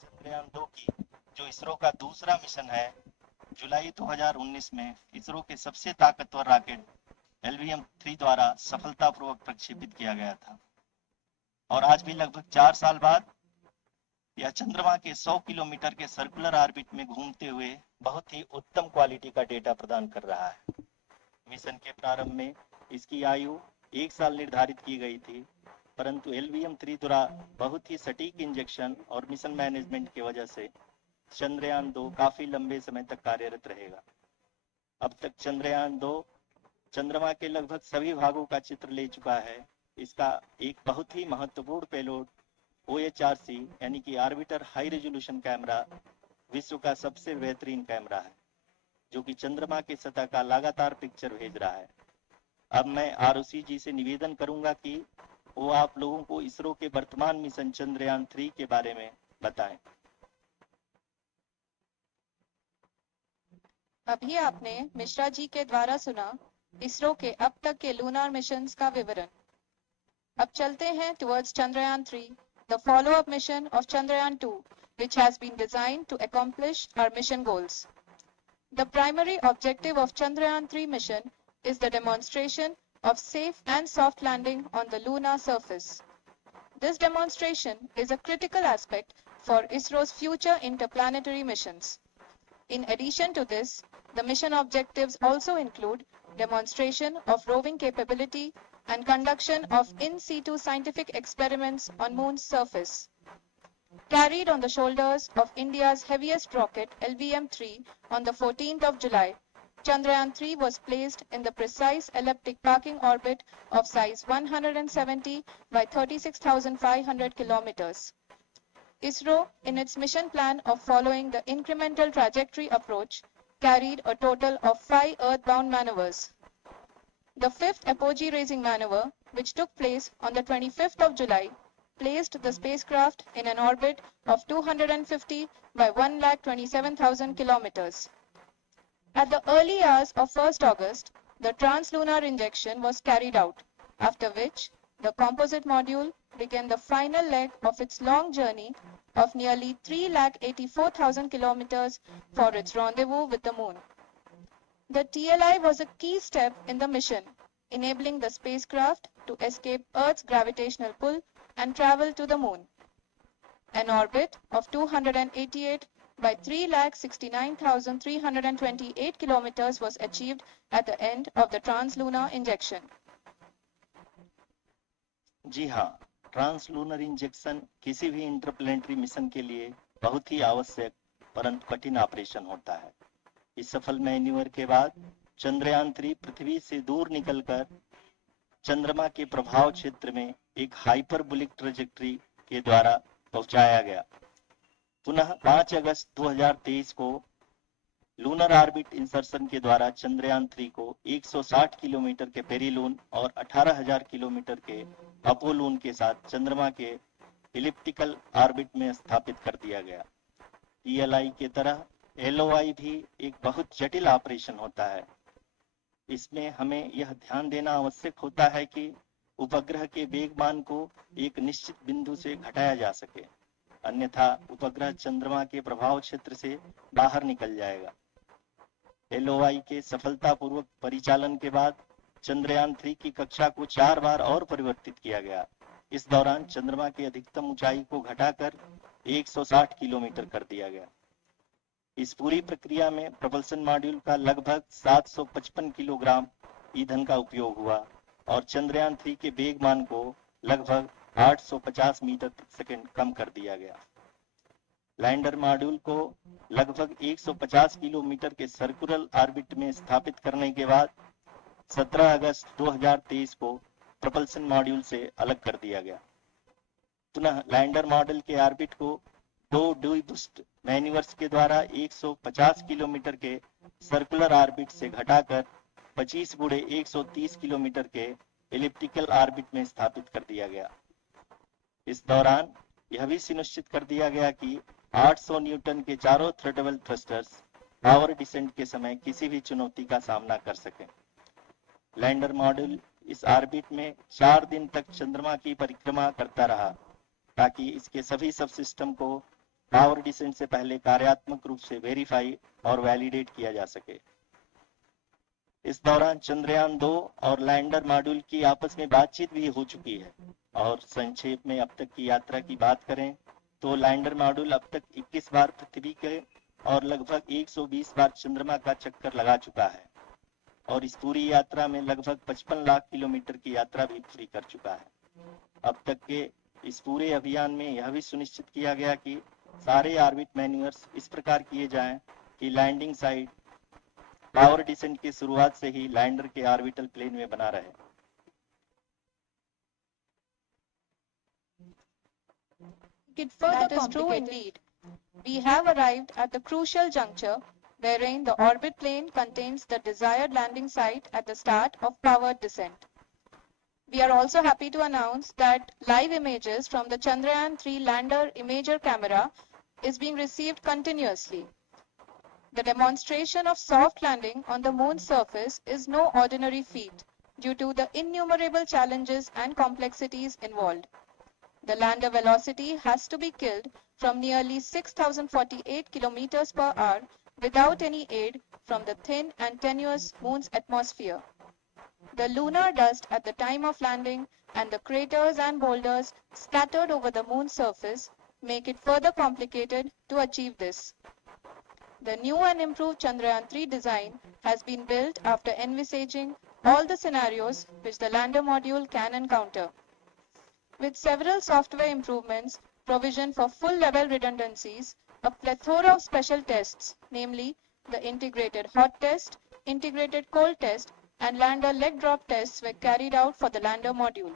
चंद्रयान 2 की, जो इसरो का दूसरा मिशन है, जुलाई 2019 में इसरो के सबसे ताकतवर रॉकेट LVM-3 द्वारा सफलतापूर्वक प्रक्षेपित किया गया था। और आज भी लगभग 4 साल बाद यह चंद्रमा के 100 किलोमीटर के सर्कुलर ऑर्बिट में घूमते हुए बहुत ही उत्तम क्वालिटी का डेटा प्रदान कर रहा है। मिशन के प्रारंभ में इसकी आयु 1 साल निर्धारित की गई थी, परंतु LVM-3 द्वारा बहुत ही सटीक इंजेक्शन और मिशन मैनेजमेंट की वजह से चंद्रयान 2 काफी लंबे समय तक कार्यरत रहेगा। अब तक चंद्रयान 2 चंद्रमा के लगभग सभी भागों का चित्र ले चुका है। इसका एक बहुत ही महत्वपूर्ण पेलोड OHRC यानी कि ऑर्बिटर हाई रेजोल्यूशन कैमरा विश्व का सबसे बेहतरीन कैमरा है, जो कि चंद्रमा की सतह का लगातार पिक्चर भेज रहा है। अब मैं ROC जी से निवेदन करूंगा कि वो आप लोगों को इसरो के वर्तमान मिशन चंद्रयान 3 के बारे में बताएं। अभी आपने मिश्रा जी के द्वारा सुना इसरो के अब तक के लूनार मिशंस का विवरण। अब चलते हैं towards Chandrayaan 3, the follow-up mission of Chandrayaan 2, which has been designed to accomplish our mission goals. The primary objective of Chandrayaan 3 mission is the demonstration of safe and soft landing on the lunar surface. This demonstration is a critical aspect for ISRO's future interplanetary missions. In addition to this, the mission objectives also include demonstration of roving capability and conduction of in situ scientific experiments on Moon's surface. Carried on the shoulders of India's heaviest rocket LVM-3 on the 14th of July, Chandrayaan 3 was placed in the precise elliptic parking orbit of size 170 by 36,500 kilometers. ISRO, in its mission plan of following the incremental trajectory approach, carried a total of 5 earthbound maneuvers. The fifth apogee raising maneuver, which took place on the 25th of July, placed the spacecraft in an orbit of 250 by 1,27,000 kilometers. At the early hours of 1st August, the translunar injection was carried out, after which the composite module began the final leg of its long journey of nearly 3,84,000 kilometers for its rendezvous with the Moon. The TLI was a key step in the mission, enabling the spacecraft to escape Earth's gravitational pull and travel to the Moon. An orbit of 288 by 3,69,328 kilometers was achieved at the end of the translunar injection. जी हाँ, translunar injection किसी भी interplanetary mission के लिए बहुत ही आवश्यक परंतु कठिन operation होता है। इस सफल मैन्यूवर के बाद चंद्रयान 3 पृथ्वी से दूर निकलकर चंद्रमा के प्रभाव क्षेत्र में एक हाइपरबोलिक ट्रेजेक्टरी के द्वारा पहुंचाया गया। पुनः 5 अगस्त 2023 को लूनर ऑर्बिट इंसर्शन के द्वारा चंद्रयान 3 को 160 किलोमीटर के पेरीलून और 18,000 किलोमीटर के अपोलून के साथ चंद्रमा के इलिप्टिकल ऑर्बिट में स्थापित कर दिया गया। TLI के तरह LOI भी एक बहुत जटिल ऑपरेशन होता है। इसमें हमें यह ध्यान देना आवश्यक होता है कि उपग्रह के वेगमान को एक निश्चित बिंदु से घटाया जा सके, अन्यथा उपग्रह चंद्रमा के प्रभाव क्षेत्र से बाहर निकल जाएगा। LOI के सफलतापूर्वक परिचालन के बाद चंद्रयान 3 की कक्षा को 4 बार और परिवर्तित किया गया। इस दौरान चंद्रमा की अधिकतम ऊंचाई को घटाकर 160 किलोमीटर कर दिया गया। इस पूरी प्रक्रिया में propulsion मॉड्यूल का लगभग 755 किलोग्राम ईंधन का उपयोग हुआ और चंद्रयान 3 के वेगमान को लगभग 850 मीटर प्रति सेकंड कम कर दिया गया। लैंडर मॉड्यूल को लगभग 150 किलोमीटर के सर्कुलर ऑर्बिट में स्थापित करने के बाद 17 अगस्त 2023 को propulsion मॉड्यूल से अलग कर दिया गया। पुनः लैंडर मॉडल के ऑर्बिट को 2 बूस्ट मैन्यूवर्स के द्वारा 150 किलोमीटर के सर्कुलर ऑर्बिट से घटाकर 25 गुणे 130 किलोमीटर के एलिप्टिकल ऑर्बिट में स्थापित कर दिया गया। इस दौरान यह भी सुनिश्चित कर दिया गया कि 800 न्यूटन के चारों थ्रस्टेबल थ्रस्टर्स पावर डिसेंट के समय किसी भी चुनौती का सामना कर सकें। लैंडर मॉड्यूल इस ऑर्बिट में 4 दिन तक चंद्रमा की परिक्रमा करता रहा ताकि इसके सभी सब सिस्टम को पावर डिसेंट से पहले कार्यात्मक रूप से वेरीफाई और वैलिडेट किया जा सके। इस दौरान चंद्रयान 2 और लैंडर मॉड्यूल की आपस में बातचीत भी हो चुकी है। और संक्षेप में अब तक की यात्रा की बात करें तो लैंडर मॉड्यूल अब तक 21 बार पृथ्वी के और लगभग 120 बार चंद्रमा का चक्कर लगा चुका है और इस पूरी यात्रा में लगभग 55 लाख किलोमीटर की यात्रा भी पूरी कर चुका है। अब तक के इस पूरे अभियान में यह भी सुनिश्चित किया गया कि सारे ऑर्बिट मैन्यूवर्स इस प्रकार किए जाएं कि लैंडिंग साइट पावर डिसेंट की शुरुआत से ही लैंडर के ऑर्बिटल प्लेन में बना रहे। That is true indeed. We have arrived at the crucial juncture wherein the orbit plane contains the desired landing site at the start of powered descent. We are also happy to announce that live images from the Chandrayaan 3 lander imager camera is being received continuously. The demonstration of soft landing on the moon's surface is no ordinary feat due to the innumerable challenges and complexities involved. The lander velocity has to be killed from nearly 6,048 kilometers per hour without any aid from the thin and tenuous moon's atmosphere. The lunar dust at the time of landing and the craters and boulders scattered over the moon's surface make it further complicated to achieve this. The new and improved Chandrayaan 3 design has been built after envisaging all the scenarios which the lander module can encounter. With several software improvements, provision for full-level redundancies, a plethora of special tests, namely the integrated hot test, integrated cold test, and lander leg drop tests were carried out for the lander module.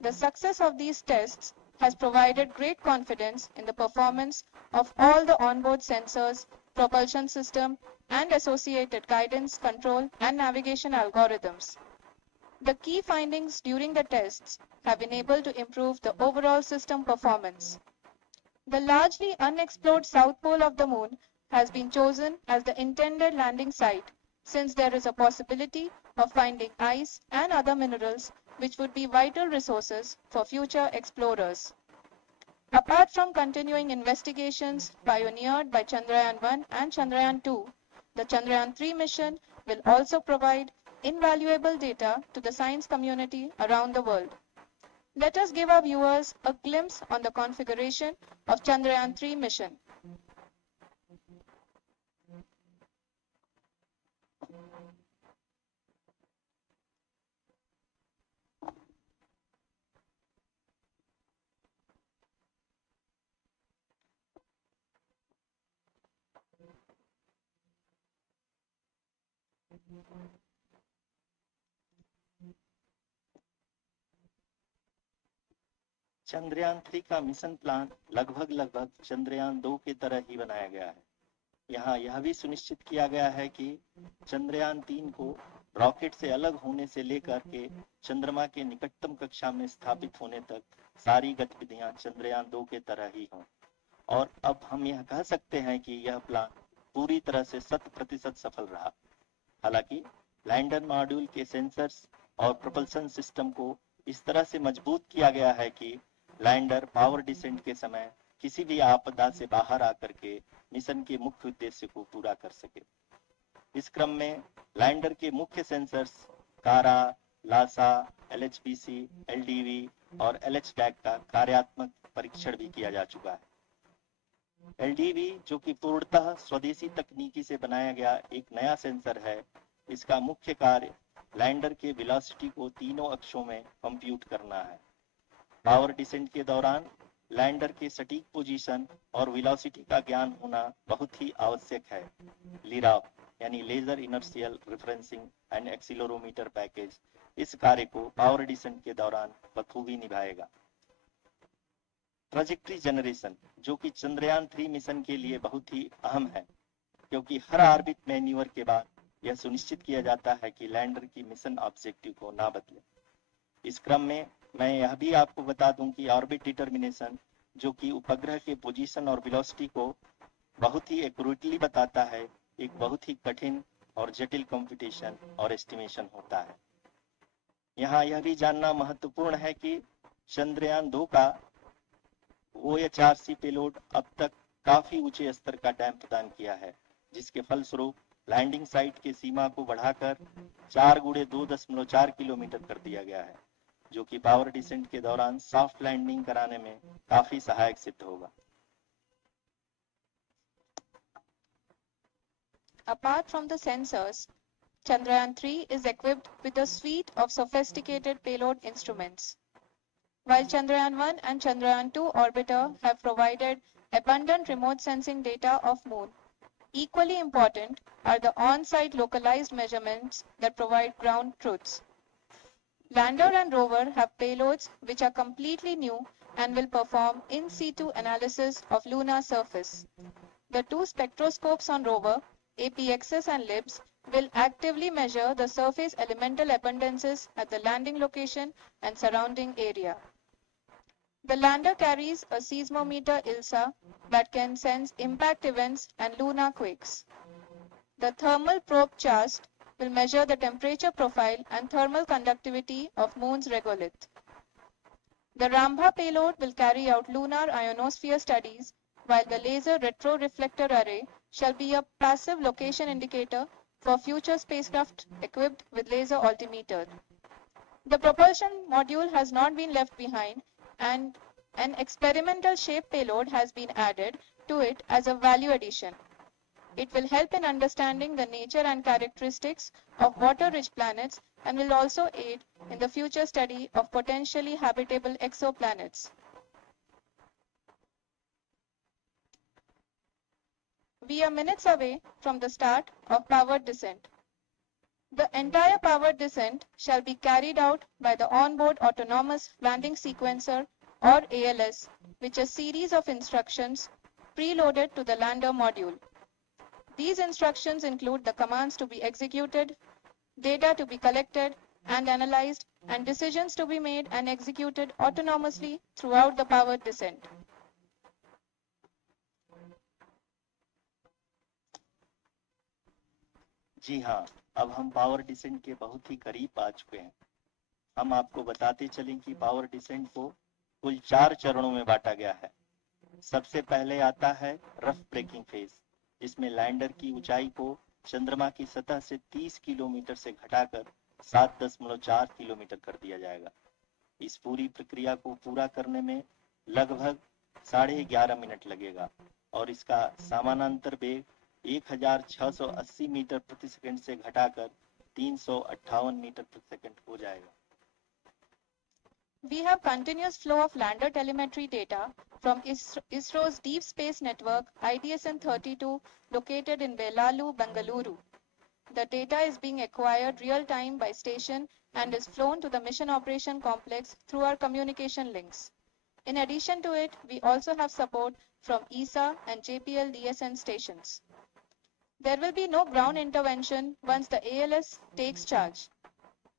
The success of these tests has provided great confidence in the performance of all the onboard sensors, propulsion system, and associated guidance, control, and navigation algorithms. The key findings during the tests have been able to improve the overall system performance. The largely unexplored south pole of the moon has been chosen as the intended landing site since there is a possibility of finding ice and other minerals which would be vital resources for future explorers. Apart from continuing investigations pioneered by Chandrayaan 1 and Chandrayaan 2, the Chandrayaan 3 mission will also provide invaluable data to the science community around the world. Let us give our viewers a glimpse on the configuration of Chandrayaan 3 mission. Chandrayaan 3 का mission plan लगभग चंद्रयान 2 की तरह ही बनाया गया है। यहाँ यह भी सुनिश्चित किया गया है कि चंद्रयान 3 को रॉकेट से अलग होने से लेकर के चंद्रमा के निकटतम कक्षा में स्थापित होने तक सारी गतिविधियां चंद्रयान 2 के तरह ही हों। और अब हम यह कह सकते हैं कि यह प्लान पूरी तरह से 100% सफल रहा। हालांकि लैंडर मॉड्यूल के सेंसर्स और प्रोपल्शन सिस्टम को इस तरह से मजबूत किया गया है कि लैंडर पावर डिसेंट के समय किसी भी आपदा से बाहर आकर के मिशन के मुख्य उद्देश्य को पूरा कर सके। इस क्रम में लैंडर के मुख्य सेंसर्स कारा, लासा, LHPC, LDV और LH टैग का कार्यात्मक परीक्षण भी किया जा चुका है। LDV जो कि पूर्णतः स्वदेशी तकनीकी से बनाया गया एक नया सेंसर है, इसका मुख्य कार्य लैंडर के वेलोसिटी को तीनों अक्षों में कंप्यूट करना है। पावर डिसेंट के दौरान लैंडर के सटीक पोजीशन और वेलोसिटी का ज्ञान होना बहुत ही आवश्यक है। लिराव यानी laser inertial referencing and accelerometer package इस कार्य को पावर डिसेंट के दौरान बखूबी निभाएगा। ट्रैजेक्टरी जनरेशन जो कि चंद्रयान 3 मिशन के लिए बहुत ही अहम है, क्योंकि हर ऑर्बिट मैन्यूवर के बाद यह सुनिश्चित किया जाता है कि लैंडर की मिशन ऑब्जेक्टिव को ना बदले। इस क्रम में मैं यह भी आपको बता दूं कि ऑर्बिट डिटर्मिनेशन जो कि उपग्रह के पोजीशन और वेलोसिटी को बहुत ही एक्यूरेटली बताता है, एक बहुत ही कठिन और जटिल कंप्यूटेशन और एस्टिमेशन होता है। यहाँ यह भी जानना महत्वपूर्ण है कि चंद्रयान 2 का OHRC पेलोड अब तक काफी ऊंचे स्तर का डैम प्रदान किया है, जिसके फलस्वरूप लैंडिंग साइट की सीमा को बढ़ाकर 4 गुणे 2.4 किलोमीटर कर दिया गया है, जो कि पावर डिसेंट के दौरान सॉफ्ट लैंडिंग कराने में काफी सहायक सिद्ध होगा। Apart from the sensors, Chandrayaan 3 is equipped with a suite of sophisticated payload instruments. While Chandrayaan 1 and Chandrayaan 2 orbiter have provided abundant remote sensing data of Moon, equally important are the on-site localized measurements that provide ground truths. Lander and rover have payloads which are completely new and will perform in situ analysis of lunar surface. The two spectroscopes on rover, APXS and LIBS, will actively measure the surface elemental abundances at the landing location and surrounding area. The lander carries a seismometer ILSA that can sense impact events and lunar quakes. The thermal probe CHAST will measure the temperature profile and thermal conductivity of Moon's regolith. The Rambha payload will carry out lunar ionosphere studies, while the laser retroreflector array shall be a passive location indicator for future spacecraft equipped with laser altimeter. The propulsion module has not been left behind, and an experimental shape payload has been added to it as a value addition. It will help in understanding the nature and characteristics of water-rich planets and will also aid in the future study of potentially habitable exoplanets. We are minutes away from the start of powered descent. The entire powered descent shall be carried out by the onboard autonomous landing sequencer or ALS, which is a series of instructions preloaded to the lander module. These instructions include the commands to be executed, data to be collected and analyzed, and decisions to be made and executed autonomously throughout the powered descent. जी हाँ, अब हम power descent के बहुत ही करीब आ चुके हैं। हम आपको बताते चलें कि पावर डिसेंट को कुल 4 चरणों में बांटा गया है। सबसे पहले आता है रफ ब्रेकिंग फेज, जिसमें लैंडर की ऊंचाई को चंद्रमा की सतह से 30 किलोमीटर से घटाकर 7.4 किलोमीटर कर दिया जाएगा। इस पूरी प्रक्रिया को पूरा करने में लगभग 11.5 मिनट लगेगा और इसका समानांतर वेग 1680 मीटर प्रति सेकंड से घटाकर 358 मीटर प्रति सेकंड हो जाएगा। We have continuous flow of lander telemetry data from ISRO's Deep Space Network IDSN-32 located in Belalu, Bengaluru. The data is being acquired real-time by station and is flown to the Mission Operation Complex through our communication links. In addition to it, we also have support from ESA and JPL DSN stations. There will be no ground intervention once the ALS takes charge.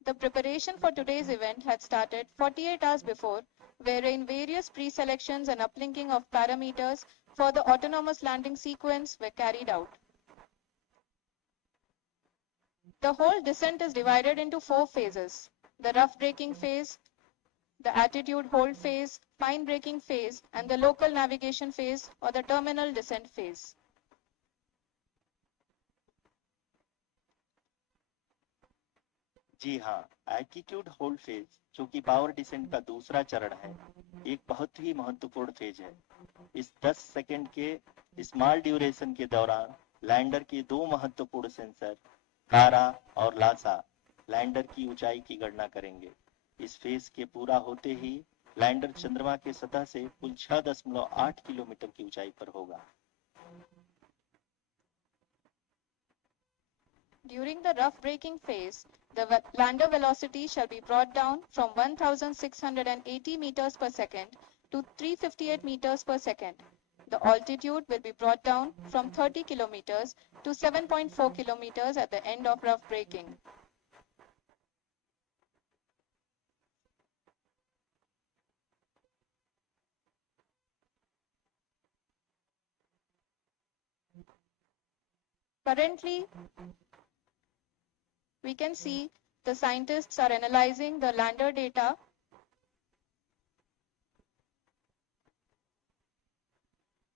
The preparation for today's event had started 48 hours before, wherein various pre-selections and uplinking of parameters for the autonomous landing sequence were carried out. The whole descent is divided into 4 phases: the rough braking phase, the attitude hold phase, fine braking phase, and the local navigation phase or the terminal descent phase. जी हाँ, altitude hold phase जो कि power descent का दूसरा चरण है, एक बहुत ही महत्वपूर्ण फेज है। इस 10 सेकंड के स्मॉल ड्यूरेशन के दौरान लैंडर के दो महत्वपूर्ण सेंसर कारा और लासा लैंडर की ऊंचाई की गणना करेंगे। इस फेज के पूरा होते ही लैंडर चंद्रमा के सतह से कुल 6.8 किलोमीटर की ऊंचाई पर होगा। During the rough braking phase, the lander velocity shall be brought down from 1680 meters per second to 358 meters per second. The altitude will be brought down from 30 kilometers to 7.4 kilometers at the end of rough braking. Currently, we can see the scientists are analyzing the lander data.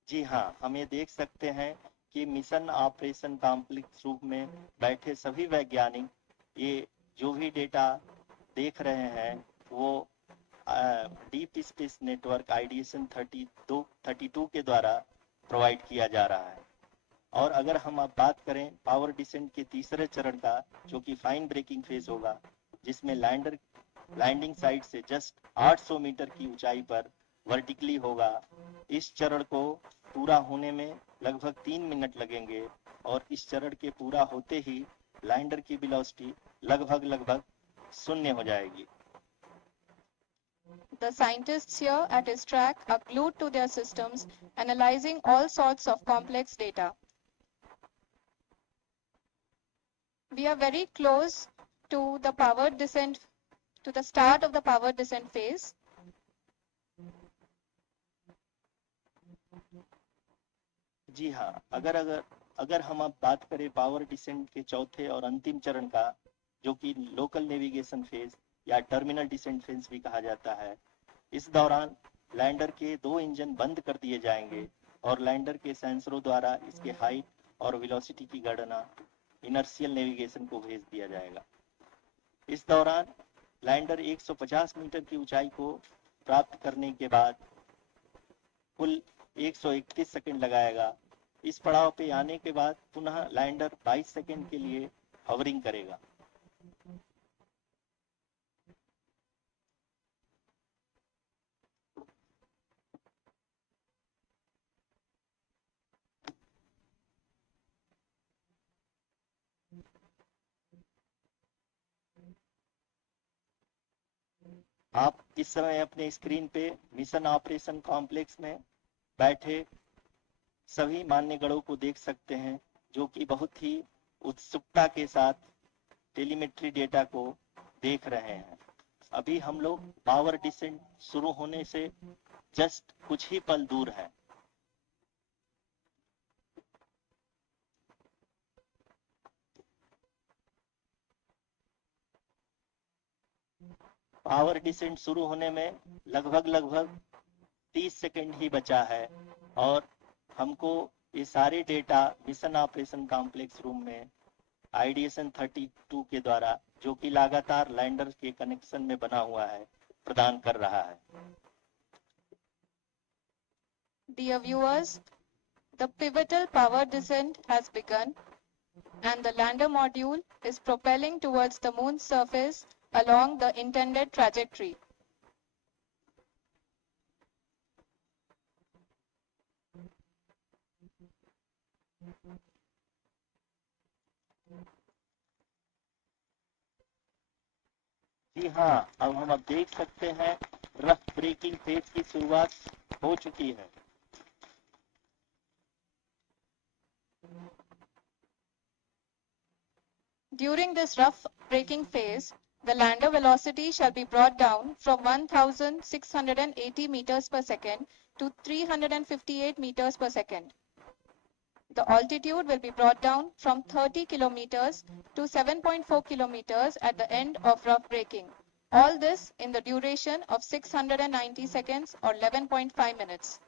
जी हाँ, हम ये देख सकते हैं कि mission operation complex रूप में बैठे सभी वैज्ञानिक ये जो भी डेटा देख रहे हैं वो डीप स्पेस नेटवर्क आईडीएसन 32 के द्वारा प्रोवाइड किया जा रहा है। और अगर हम अब बात करें पावर डिसेंट के तीसरे चरण का, जो कि फाइन ब्रेकिंग फेज होगा, जिसमें लैंडर लैंडिंग साइट से जस्ट 800 मीटर की ऊंचाई पर वर्टिकली होगा। इस चरण को पूरा होने में लगभग 3 मिनट लगेंगे और इस चरण के पूरा होते ही लैंडर की वेलोसिटी लगभग शून्य हो जाएगी। The scientists here at his track are glued to their systems, analyzing all sorts of complex data. We are very close to the power descent, to the start of the power descent phase. जी हाँ, अगर हम अब बात करें power descent के चौथे और अंतिम चरण का, जो कि लोकल नेविगेशन फेज या टर्मिनल डिसेंट फेज भी कहा जाता है, इस दौरान लैंडर के 2 इंजन बंद कर दिए जाएंगे और लैंडर के सेंसरों द्वारा इसके हाइट और वेलोसिटी की गणना इनर्शियल नेविगेशन को भेज दिया जाएगा। इस दौरान लैंडर 150 मीटर की ऊंचाई को प्राप्त करने के बाद कुल 131 सेकंड लगाएगा। इस पड़ाव पे आने के बाद पुनः लैंडर 22 सेकंड के लिए हवरिंग करेगा। आप इस समय अपने स्क्रीन पे मिशन ऑपरेशन कॉम्प्लेक्स में बैठे सभी मान्यगणों को देख सकते हैं, जो कि बहुत ही उत्सुकता के साथ टेलीमेट्री डेटा को देख रहे हैं। अभी हम लोग पावर डिसेंट शुरू होने से जस्ट कुछ ही पल दूर है। पावर डिसेंट शुरू होने में लगभग 30 सेकंड ही बचा है और हमको ये सारे data mission operation complex room में आईडीएसन 32 के द्वारा, जो कि लगातार लैंडर के कनेक्शन में बना हुआ है, प्रदान कर रहा है। Dear viewers, the pivotal power descent has begun and the lander module is propelling towards the moon's surface along the intended trajectory. जी हाँ, अब हम देख सकते हैं रफ ब्रेकिंग फेज की शुरुआत हो चुकी है। During this rough braking phase, the lander velocity shall be brought down from 1680 meters per second to 358 meters per second. The altitude will be brought down from 30 kilometers to 7.4 kilometers at the end of rough braking. All this in the duration of 690 seconds or 11.5 minutes.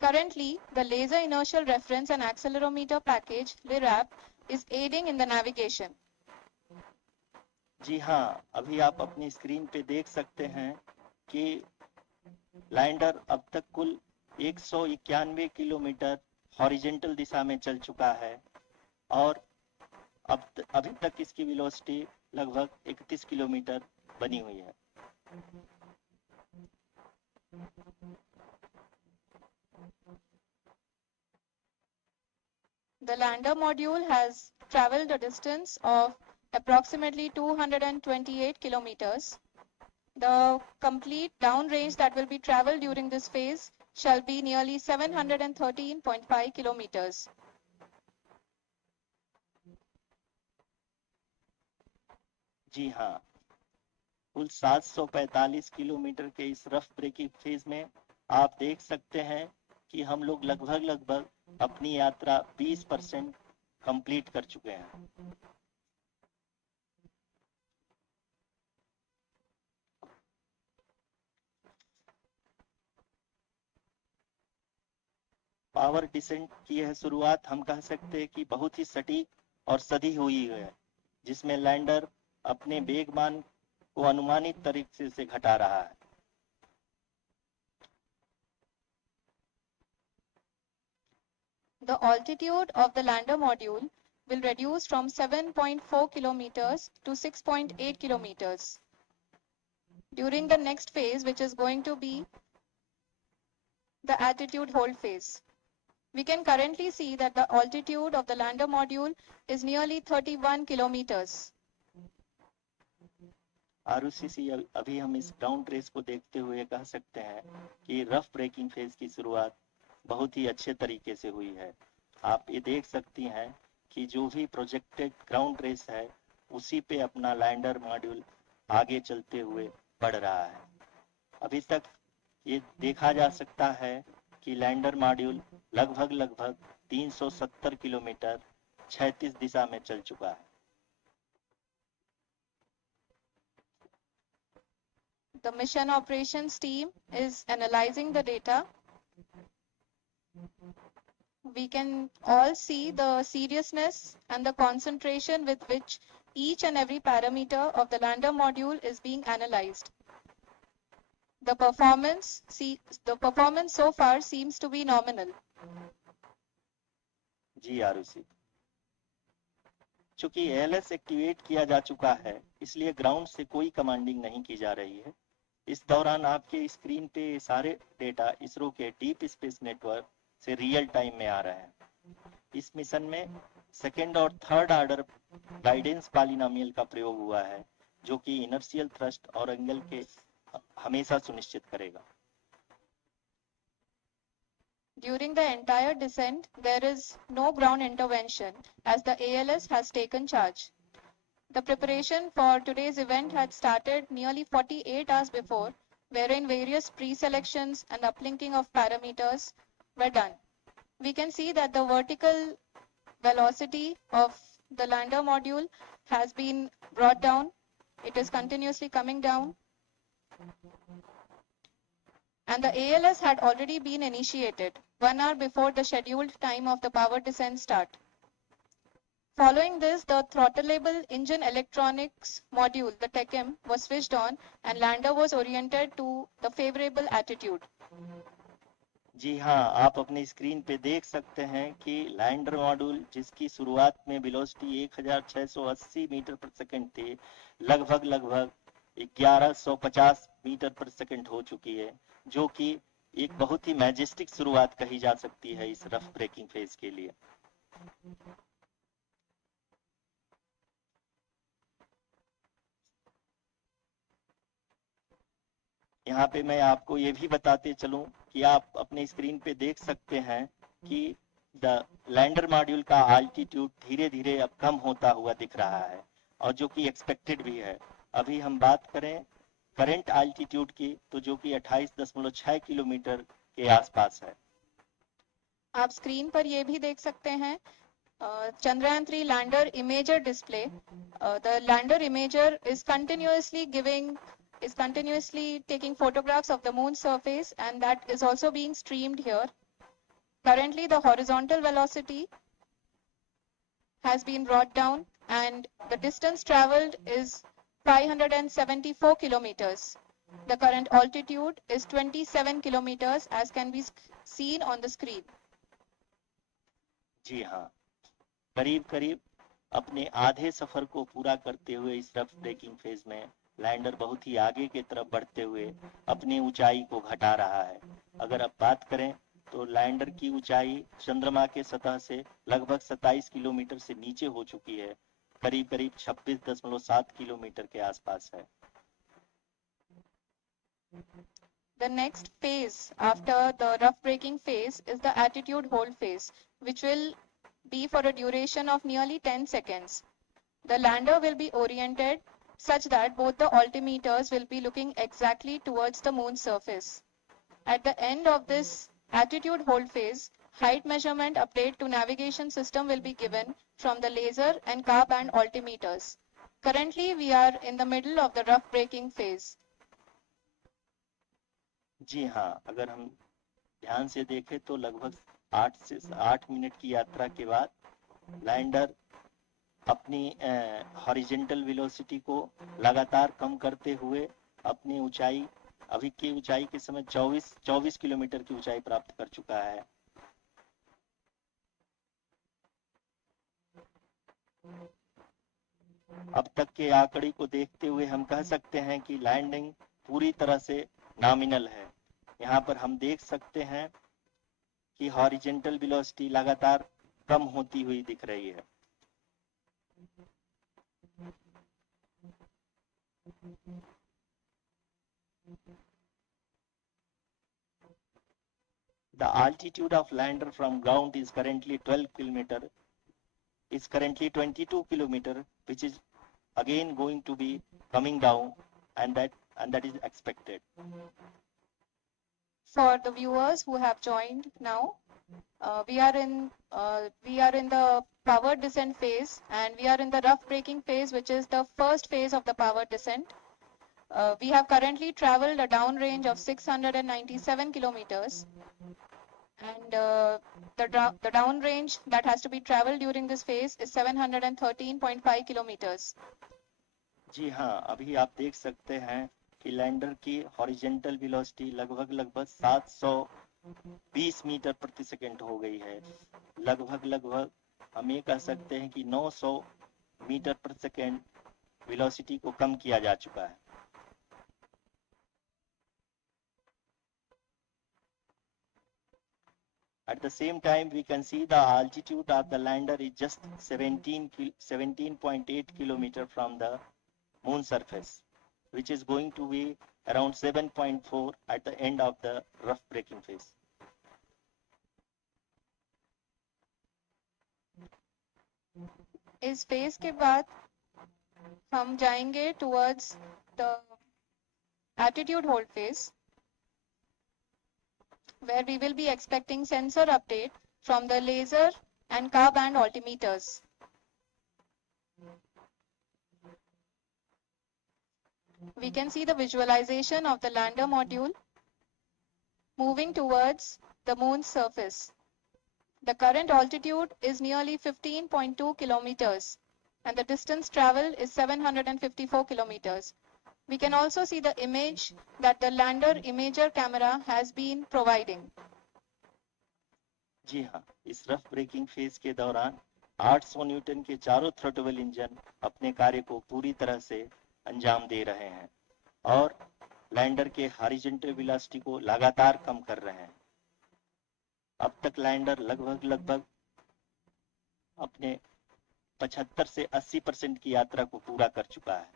Currently, the Laser Inertial Reference and Accelerometer package, LIRAP, is aiding in the navigation. जी हाँ, अभी आप अपनी screen पे देख सकते हैं कि lander अब तक कुल 191 किलोमीटर हॉरिजेंटल दिशा में चल चुका है और अभी तक इसकी वेलोसिटी लगभग 31 किलोमीटर बनी हुई है। The lander module has traveled a distance of approximately 228 kilometers. The complete downrange that will be traveled during this phase shall be nearly 713.5 kilometers. जी हाँ, कुल 745 किलोमीटर के इस रफ ब्रेकिंग फेज में आप देख सकते हैं कि हम लोग लगभग अपनी यात्रा 20% कंप्लीट कर चुके हैं। पावर डिसेंट की यह शुरुआत हम कह सकते हैं कि बहुत ही सटीक और सधी हुई है, जिसमें लैंडर अपने वेगमान को अनुमानित तरीके से घटा रहा है। The altitude of the lander module will reduce from 7.4 kilometers to 6.8 kilometers. During the next phase, which is going to be the attitude hold phase. We can currently see that the altitude of the lander module is nearly 31 kilometers. Arushi अभी हम इस ground race को देखते हुए कह सकते हैं कि रफ ब्रेकिंग फेज की शुरुआत बहुत ही अच्छे तरीके से हुई है। आप ये देख सकती हैं कि जो भी प्रोजेक्टेड ग्राउंड रेस है उसी पे अपना लैंडर मॉड्यूल आगे चलते हुए बढ़ रहा है। अभी तक ये देखा जा सकता है कि लैंडर मॉड्यूल लगभग 370 किलोमीटर 36 दिशा में चल चुका है। The mission operations team is analyzing the data. We can all see the seriousness and the concentration with which each and every parameter of the lander module is being analyzed. The performance so far seems to be nominal. जी आरुषि, चूंकि ALS activate किया जा चुका है, इसलिए ground से कोई commanding नहीं की जा रही है। इस दौरान आपके स्क्रीन पे सारे डेटा इसरो के डीप स्पेस नेटवर्क से रियल टाइम में आ रहे हैं। इस मिशन में सेकेंड और थर्ड ऑर्डर गाइडेंस पॉलिनोमियल का प्रयोग हुआ है, जो कि इनर्शियल थ्रस्ट और एंगल के हमेशा सुनिश्चित करेगा। During the entire descent, there is no ground intervention as the ALS has taken charge. The preparation for today's event had started nearly 48 hours before, wherein various pre-selections and uplinking of parameters were done. We can see that the vertical velocity of the lander module has been brought down. It is continuously coming down. And the ALS had already been initiated 1 hour before the scheduled time of the power descent start. Following this, the throttleable engine electronics module, the TECM, was switched on and lander was oriented to the favorable attitude. जी हाँ, आप अपनी screen पे देख सकते हैं कि lander module जिसकी शुरुआत में वेलोसिटी 1680 मीटर पर सेकंड थी, लगभग 1150 मीटर पर सेकंड हो चुकी है, जो कि एक बहुत ही मैजेस्टिक शुरुआत कही जा सकती है इस रफ ब्रेकिंग फेज के लिए। यहाँ पे मैं आपको ये भी बताते चलूं कि आप अपने स्क्रीन पे देख सकते हैं कि द लैंडर मॉड्यूल का अल्टीट्यूड धीरे धीरे अब कम होता हुआ दिख रहा है, और जो कि एक्सपेक्टेड भी है। अभी हम बात करें करंट अल्टीट्यूड की, तो जो कि 28.6 किलोमीटर के आसपास है। आप स्क्रीन पर ये भी देख सकते हैं Chandrayaan 3 lander imager display. The lander imager is continuously taking photographs of the moon's surface, and that is also being streamed here. Currently, the horizontal velocity has been brought down and the distance traveled is 574 kilometers. The current altitude is 27 kilometers as can be seen on the screen. जी हाँ, करीब करीब अपने आधे सफर को पूरा करते हुए इस रफ ब्रेकिंग फेज में लैंडर बहुत ही आगे की तरफ बढ़ते हुए अपनी ऊंचाई को घटा रहा है। अगर अब बात करें तो लैंडर की ऊंचाई चंद्रमा के सतह से लगभग 27 किलोमीटर से नीचे हो चुकी है, करीब करीब 26.7 किलोमीटर के आसपास है। The next phase after the rough braking phase is the attitude hold phase, which will be for a duration of nearly 10 seconds. The lander will be oriented such that both the altimeters will be looking exactly towards the moon's surface. At the end of this attitude hold phase, height measurement update to navigation system will be given from the laser and car band altimeters. Currently, we are in the middle of the rough braking phase. जी हाँ, अगर हम ध्यान से देखें तो लगभग 8 minute की यात्रा के बाद लैंडर अपनी हॉरिजॉन्टल वेलोसिटी को लगातार कम करते हुए अपनी ऊंचाई, अभी की ऊंचाई के समय 24 किलोमीटर की ऊंचाई प्राप्त कर चुका है। अब तक के आंकड़े को देखते हुए हम कह सकते हैं कि लैंडिंग पूरी तरह से नॉमिनल है। यहाँ पर हम देख सकते हैं कि हॉरिजॉन्टल वेलोसिटी लगातार कम होती हुई दिख रही है। The altitude of lander from ground is currently 22 kilometer, which is again going to be coming down, and that is expected. For the viewers who have joined now, we are in the powered descent phase, and we are in the rough braking phase, which is the first phase of the powered descent. We have currently traveled a downrange of 697 kilometers, and the downrange that has to be traveled during this phase is 713.5 kilometers. जी हाँ, अभी आप देख सकते हैं कि lander की horizontal velocity लगभग 720 metre प्रति सेकंड हो गई है। लगभग हम ये कह सकते हैं कि 900 मीटर प्रति सेकंड वेलोसिटी को कम किया जा चुका है। At the same time, we can see the altitude of the lander is just 17.8 kilometer from the moon surface, which is going to be around 7.4 at the end of the rough braking phase. इस phase के बाद हम जाएंगे towards the attitude hold phase, where we will be expecting sensor update from the laser and car band altimeters. We can see the visualization of the lander module moving towards the moon's surface. The current altitude is nearly 15.2 kilometers, and the distance traveled is 754 kilometers. We can also see the image that the lander imager camera has been providing. जी हाँ, इस rough breaking phase के दौरान 800 Newton के चारों throttle engine अपने कार्य को पूरी तरह से अंजाम दे रहे हैं और लैंडर के हॉरिजॉन्टल वेलोसिटी को लगातार कम कर रहे हैं। अब तक लैंडर लगभग अपने 75 से 80% की यात्रा को पूरा कर चुका है।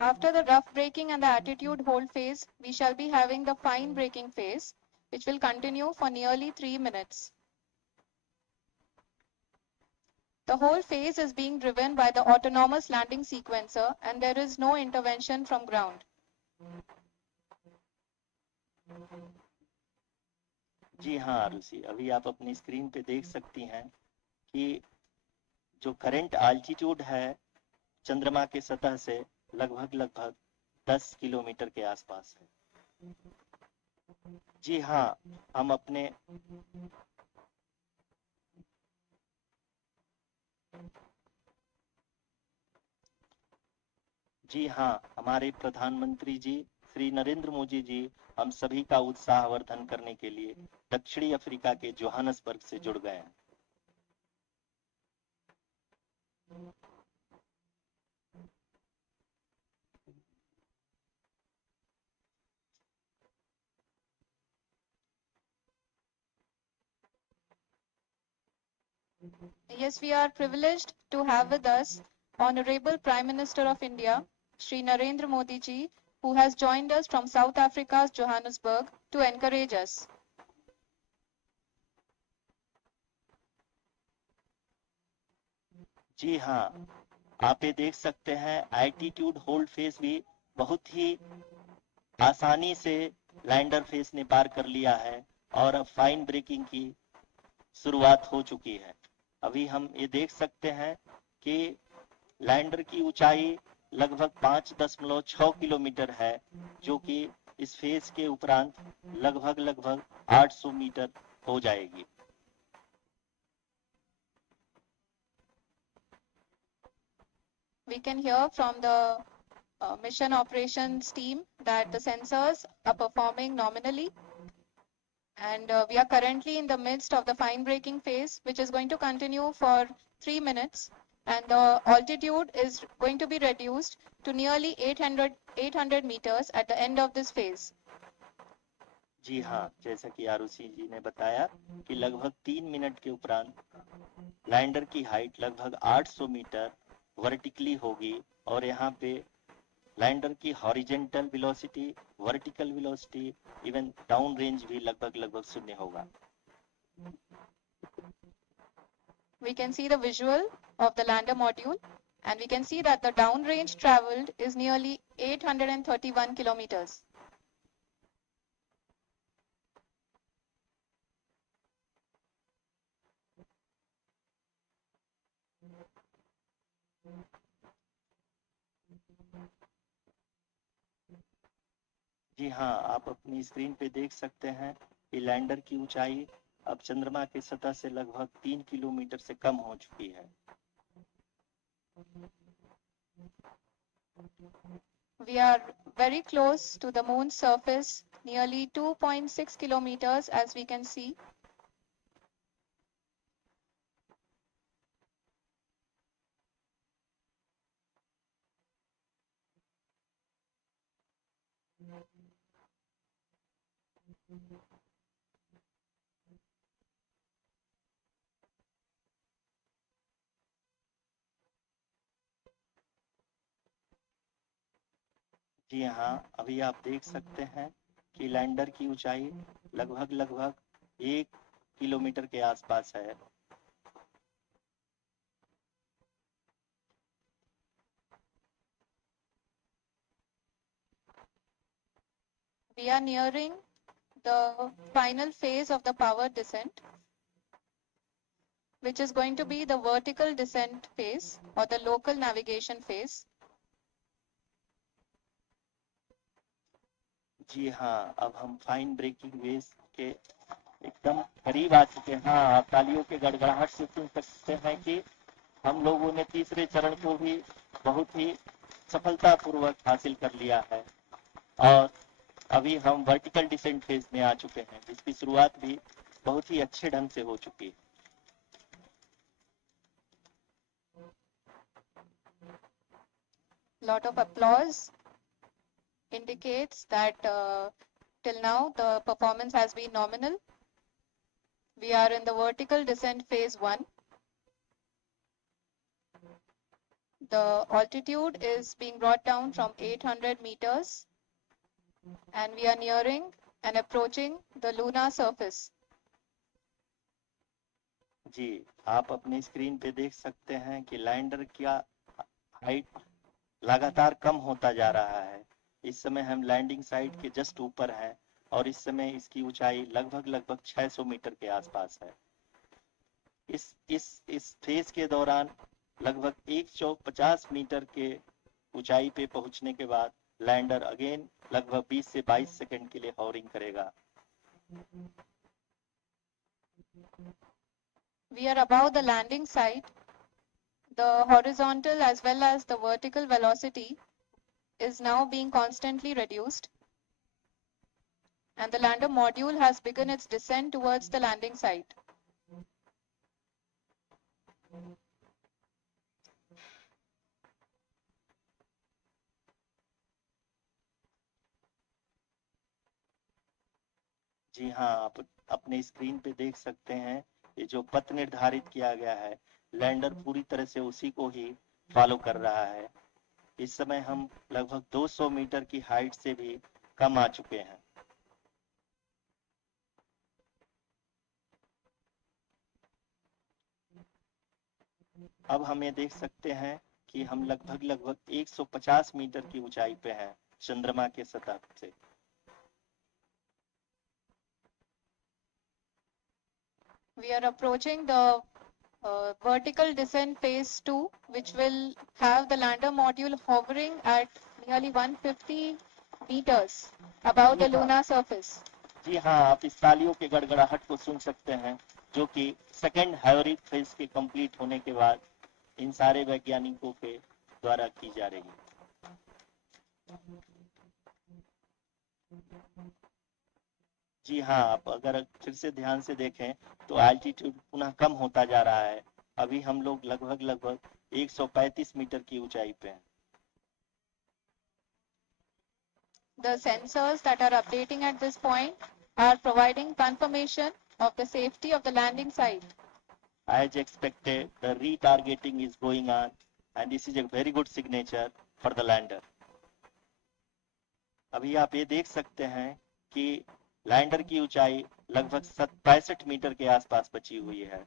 After the rough braking and the attitude hold phase, we shall be having the fine braking phase, which will continue for nearly 3 minutes. The whole phase is being driven by the autonomous landing sequencer, and there is no intervention from ground. जी हाँ आरुषि, अभी आप अपनी screen पे देख सकती हैं कि जो करंट आल्टीट्यूड है चंद्रमा के सतह से लगभग 10 किलोमीटर के आसपास है। जी हाँ, हम अपने जी हाँ, हमारे प्रधानमंत्री जी श्री नरेंद्र मोदी जी हम सभी का उत्साहवर्धन करने के लिए दक्षिणी अफ्रीका के जोहानसबर्ग से जुड़ गए हैं। Yes, we are privileged to have with us Honorable Prime Minister of India, Shri Narendra Modi ji, who has joined us from South Africa's Johannesburg to encourage us. जी हाँ, आप ये देख सकते हैं एल्टीट्यूड होल्ड फेस भी बहुत ही आसानी से लैंडर फेस ने पार कर लिया है और अब फाइन ब्रेकिंग की शुरुआत हो चुकी है। अभी हम ये देख सकते हैं कि लैंडर की ऊंचाई लगभग 5.6 किलोमीटर है, जो कि इस फेज के उपरांत लगभग 800 मीटर हो जाएगी। We can hear from the mission operations team that the sensors are performing nominally, and we are currently in the midst of the fine braking phase, which is going to continue for 3 minutes, and the altitude is going to be reduced to nearly 800 meters at the end of this phase. जी हाँ, जैसा कि आरुषि जी ने बताया कि लगभग 3 minute के उपरांत lander की हाइट लगभग 800 मीटर वर्टिकली होगी और यहाँ पे लैंडर की horizontal velocity, vertical velocity, even down range भी लगभग शून्य होगा। We can see the visual of the lander module, and we can see that the down range traveled is nearly 831 kilometers. जी हाँ, आप अपनी स्क्रीन पे देख सकते हैं कि लैंडर की ऊंचाई अब चंद्रमा की सतह से लगभग 3 किलोमीटर से कम हो चुकी है। We are very close to the moon's surface, nearly 2.6 kilometers, as we can see. जी हाँ, अभी आप देख सकते हैं कि लैंडर की ऊंचाई लगभग 1 किलोमीटर के आसपास है। We are nearing the final phase of the power descent, which is going to be the vertical descent phase or the local navigation phase. जी हाँ, अब हम फाइन ब्रेकिंग वेव के एकदम करीब आ चुके हैं। हाँ, आप तालियों के गड़गड़ाहट से सुन सकते हैं कि हम लोगों ने तीसरे चरण को भी बहुत ही सफलतापूर्वक हासिल कर लिया है और अभी हम वर्टिकल डिसेंट फेज में आ चुके हैं, जिसकी शुरुआत भी बहुत ही अच्छे ढंग से हो चुकी है। Lot of applause indicates that till now the performance has been nominal. We are in the vertical descent phase 1. The altitude is being brought down from 800 meters, and we are nearing and approaching the lunar surface. जी, आप अपनी screen पे देख सकते हैं कि lander का height लगातार कम होता जा रहा है। इस समय हम लैंडिंग साइट के जस्ट ऊपर हैं और इस समय इसकी ऊंचाई लगभग 600 मीटर के आसपास है। इस फेज के दौरान लगभग 150 मीटर के ऊंचाई पे पहुंचने के बाद लैंडर अगेन लगभग 20 से 22 सेकंड के लिए हॉवरिंग करेगा। We are above the landing site, The horizontal as well as the vertical velocity is now being constantly reduced, and the lander module has begun its descent towards the landing site. जी हाँ, आप अपने screen पे देख सकते हैं, ये जो पथ निर्धारित किया गया है, लैंडर पूरी तरह से उसी को ही फॉलो कर रहा है। इस समय हम लगभग 200 मीटर की हाइट से भी कम आ चुके हैं। अब हम ये देख सकते हैं कि हम लगभग 150 मीटर की ऊंचाई पे हैं चंद्रमा के सतह से। We are approaching the vertical descent phase 2, which will have the lander module hovering at nearly 150 meters above the lunar surface. जी हाँ, आप इस तालियों के गड़गड़ाहट को सुन सकते हैं, जो कि सेकंड हायोरिक फेज के कंप्लीट होने के बाद इन सारे वैज्ञानिकों के द्वारा की जा रही है। जी हाँ, आप अगर फिर से ध्यान से देखें तो एल्टीट्यूड पुनः कम होता जा रहा है। अभी हम लोग लगभग 135 मीटर की ऊंचाई पे हैं। The sensors that are updating at this point are providing confirmation of the safety of the landing site. As expected, the retargeting is going on, and this is a very good signature for the lander. अभी आप ये देख सकते हैं कि lander की ऊंचाई लगभग 65 मीटर के आसपास बची हुई है।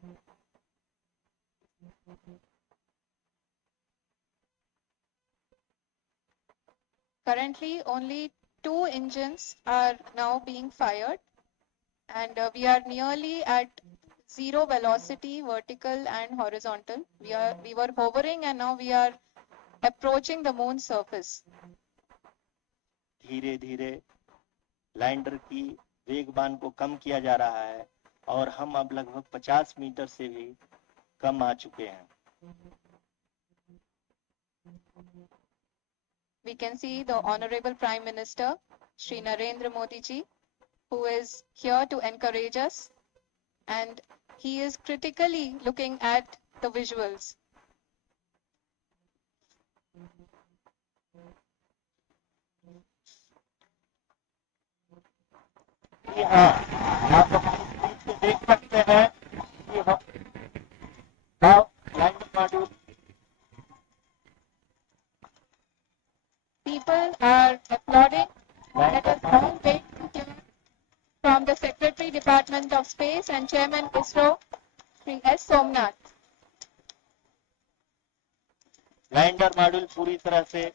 Currently, only 2 engines are now being fired, and we are nearly at zero velocity, vertical and horizontal. We were hovering, and now we are approaching the moon's surface. धीरे धीरे लैंडर की वेगबान को कम किया जा रहा है और हम अब लगभग 50 मीटर से भी कम आ चुके हैं। We can see the Honorable Prime Minister, Shri Narendra Modi ji, who is here to encourage us, and he is critically looking at the visuals. जी हाँ, आप देख सकते हैं कि lander module. People are applauding. Let us all wait to hear from the Secretary, Department of Space and Chairman ISRO, Shri S. Somnath. Lander module पूरी तरह से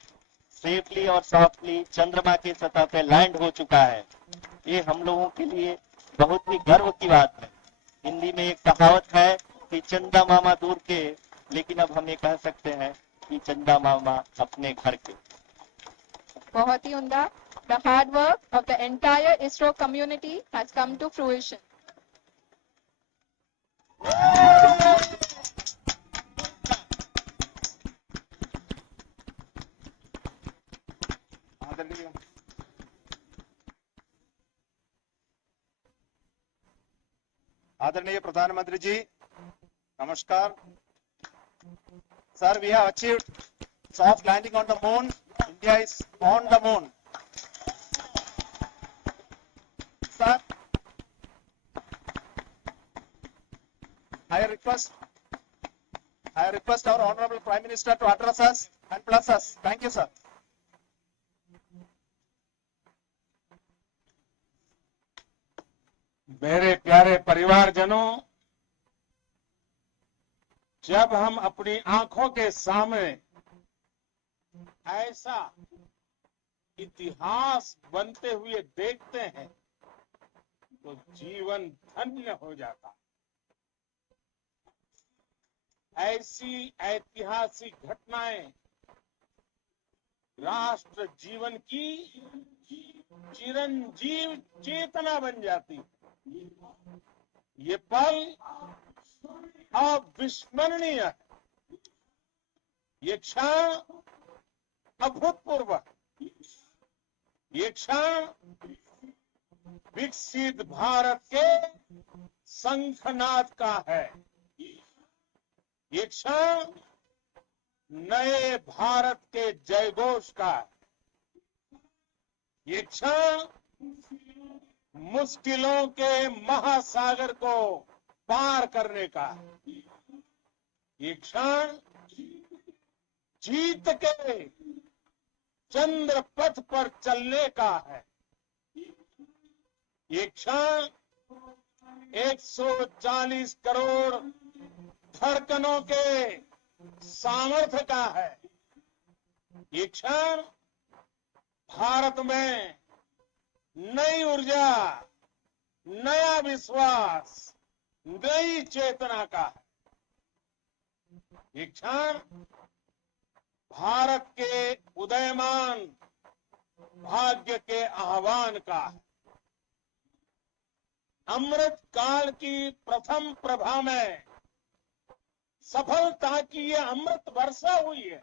safely और सॉफ्टली चंद्रमा की सतह पे लैंड हो चुका है। ये हम लोगों के लिए बहुत ही गर्व की बात है। हिंदी में एक कहावत है कि चंदा मामा दूर के, लेकिन अब हम ये कह सकते हैं कि चंदा मामा अपने घर के। बहुत ही उम्दा. The hard work of the entire ISRO community has come to fruition. आदरणीय प्रधानमंत्री जी, नमस्कार sir. We have achieved soft landing on the moon. India is on the moon. Sir, I request our Honorable Prime Minister to address us and bless us. Thank you, sir. मेरे प्यारे परिवारजनों, जब हम अपनी आंखों के सामने ऐसा इतिहास बनते हुए देखते हैं तो जीवन धन्य हो जाता। ऐसी ऐतिहासिक घटनाएं राष्ट्र जीवन की चिरंजीव चेतना बन जाती। ये पल अविस्मरणीय है। ये क्षण अभूतपूर्व, ये क्षण विकसित भारत के शंखनाद का है। ये क्षण नए भारत के जयघोष का है। ये क्षण मुश्किलों के महासागर को पार करने का है। ये क्षण जीत के चंद्र पथ पर चलने का है। ये क्षण 140 करोड़ धड़कनों के सामर्थ्य का है। ये क्षण भारत में नई ऊर्जा, नया विश्वास, नई चेतना का है। ये क्षण भारत के उदयमान भाग्य के आह्वान का है। अमृत काल की प्रथम प्रभा में सफलता की ये अमृत वर्षा हुई है।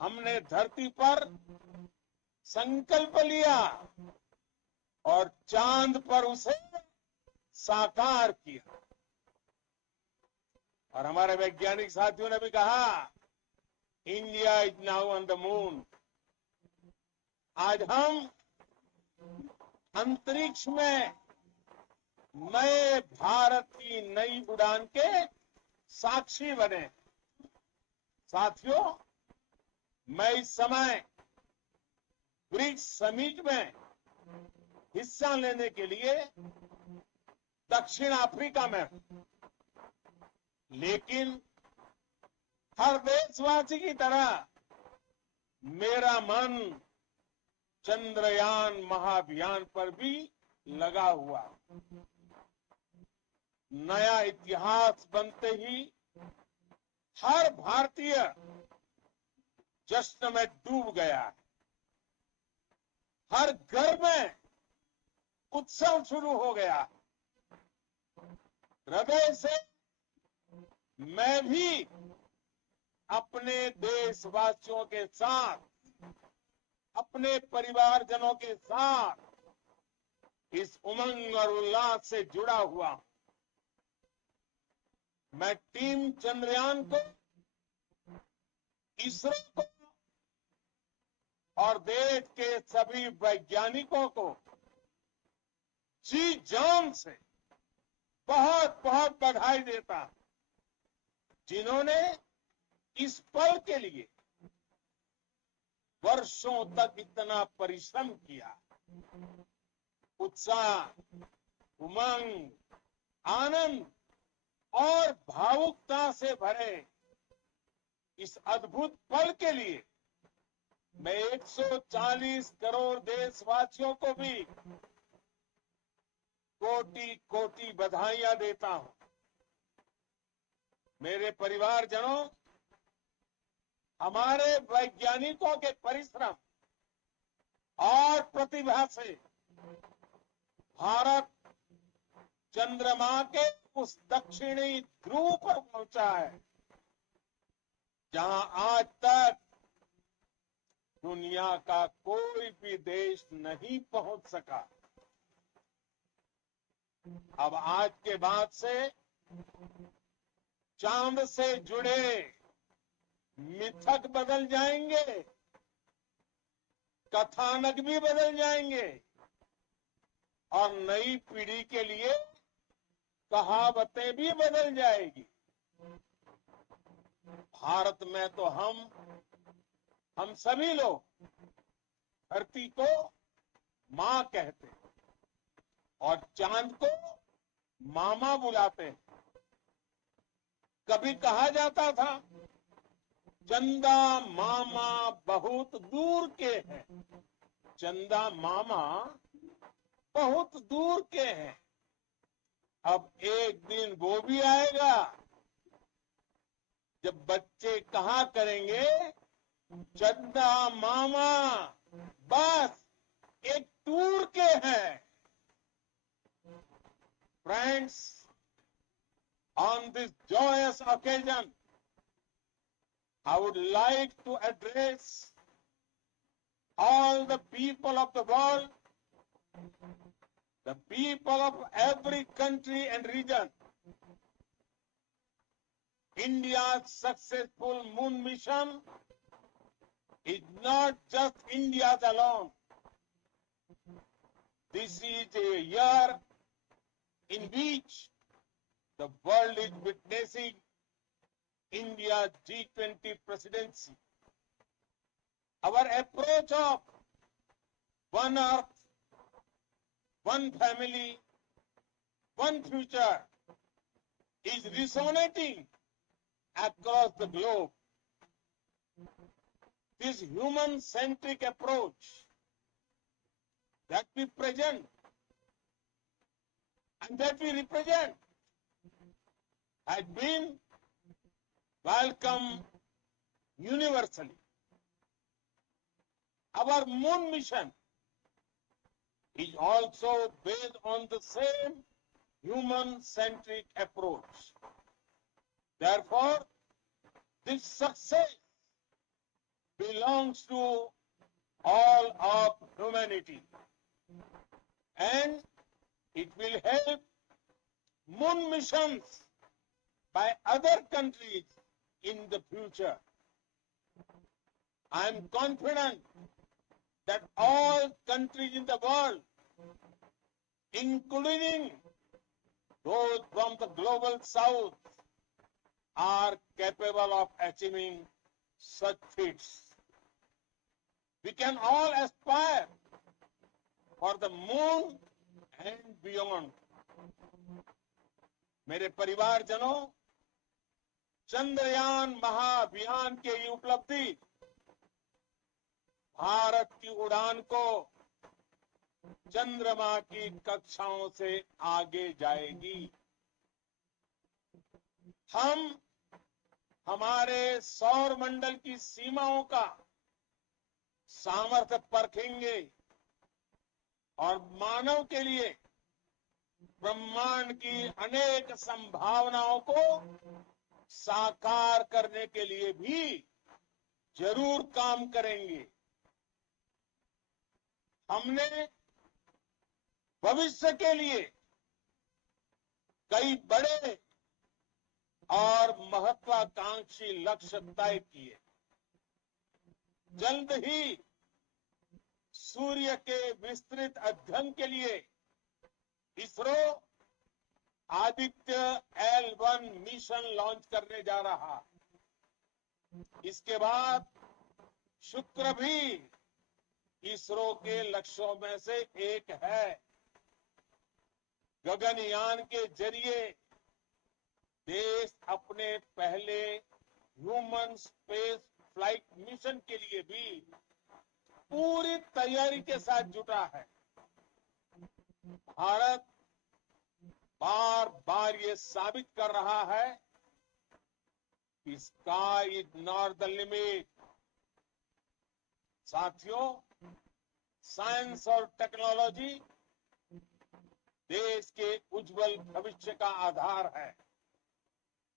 हमने धरती पर संकल्प लिया और चांद पर उसे साकार किया। और हमारे वैज्ञानिक साथियों ने भी कहा, India is now on the moon. आज हम अंतरिक्ष में नए भारत की नई उड़ान के साक्षी बने। साथियों, मैं इस समय ब्रिक्स समिट में हिस्सा लेने के लिए दक्षिण अफ्रीका में हूं, लेकिन हर देशवासी की तरह मेरा मन चंद्रयान महाअभियान पर भी लगा हुआ। नया इतिहास बनते ही हर भारतीय जश्न में डूब गया। हर घर में उत्सव शुरू हो गया। हृदय से मैं भी अपने देशवासियों के साथ, अपने परिवारजनों के साथ इस उमंग और उल्लास से जुड़ा हुआ हूं। मैं टीम चंद्रयान को, इसरो को और देश के सभी वैज्ञानिकों को जी जान से बहुत बहुत बधाई देता हूं, जिन्होंने इस पल के लिए वर्षों तक इतना परिश्रम किया। उत्साह, उमंग, आनंद और भावुकता से भरे इस अद्भुत पल के लिए मैं 140 करोड़ देशवासियों को भी कोटि कोटि बधाइयां देता हूं। मेरे परिवारजनों, हमारे वैज्ञानिकों के परिश्रम और प्रतिभा से भारत चंद्रमा के उस दक्षिणी ध्रुव पर पहुंचा है, जहां आज तक दुनिया का कोई भी देश नहीं पहुंच सका। अब आज के बाद से चांद से जुड़े मिथक बदल जाएंगे, कथानक भी बदल जाएंगे और नई पीढ़ी के लिए कहावतें भी बदल जाएगी। भारत में तो हम सभी लोग धरती को मां कहते हैं और चांद को मामा बुलाते हैं। कभी कहा जाता था, चंदा मामा बहुत दूर के हैं। चंदा मामा बहुत दूर के हैं। अब एक दिन वो भी आएगा जब बच्चे कहा करेंगे, चंदा मामा बस एक टूर के हैं। Friends, on this joyous occasion, I would like to address all the people of the world, the people of every country and region. India's successful moon mission is not just India's alone. This is a year in which the world is witnessing India's G20 presidency. Our approach of one earth, one family, one future is resonating across the globe. This human-centric approach that we present and that we represent has been welcomed universally. Our moon mission is also based on the same human-centric approach. Therefore, this success belongs to all of humanity, and it will help moon missions by other countries in the future. I am confident that all countries in the world, including those from the global south, are capable of achieving such feats. We can all aspire for the moon and beyond. मेरे परिवारजनों, चंद्रयान महाअभियान के ये उपलब्धि भारत की उड़ान को चंद्रमा की कक्षाओं से आगे जाएगी। हम हमारे सौर मंडल की सीमाओं का सामर्थ्य परखेंगे और मानव के लिए ब्रह्मांड की अनेक संभावनाओं को साकार करने के लिए भी जरूर काम करेंगे। हमने भविष्य के लिए कई बड़े और महत्वाकांक्षी लक्ष्य तय किए। जल्द ही सूर्य के विस्तृत अध्ययन के लिए ISRO Aditya L1 mission launch करने जा रहा। इसके बाद शुक्र भी इसरो के लक्ष्यों में से एक है। गगनयान के जरिए देश अपने पहले ह्यूमन स्पेस फ्लाइट मिशन के लिए भी पूरी तैयारी के साथ जुटा है। भारत बार बार ये साबित कर रहा है कि sky is not the limit. साथियों, साइंस और टेक्नोलॉजी देश के उज्जवल भविष्य का आधार है।